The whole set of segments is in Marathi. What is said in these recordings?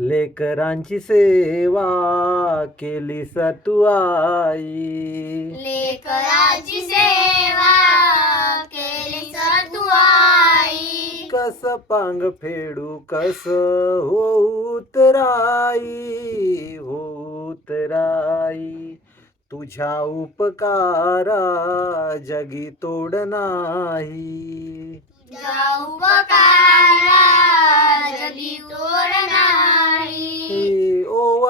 लेकरांची सेवा केली तू आई. लेकराची सेवा केली तू आई. कस पांग फेडू कस होऊत राई होऊत राई. तुझ्या उपकारा जगी तोड नाही. जाऊ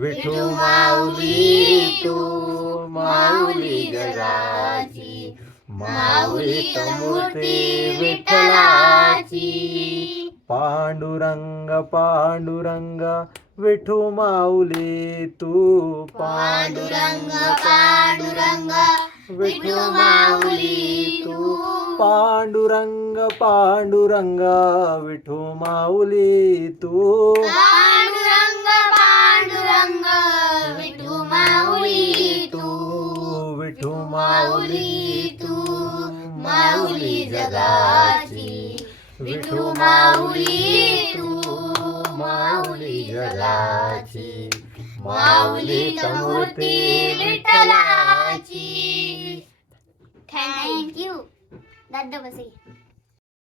विठू माऊली तू माऊली जगाची माऊली मूर्ती विठ्ठलाची. पांडुरंग पांडुरंग विठू माऊली तू पांडुरंग पांडुरंग विठू माऊली तू पांडुरंग पांडुरंग विठू माऊली तू विठू माऊली तू माऊली जगाची. विठू माऊली तू माऊली जगाची. माऊली मूर्ती विठ्ठलाची. थँक्यू दादा बसे.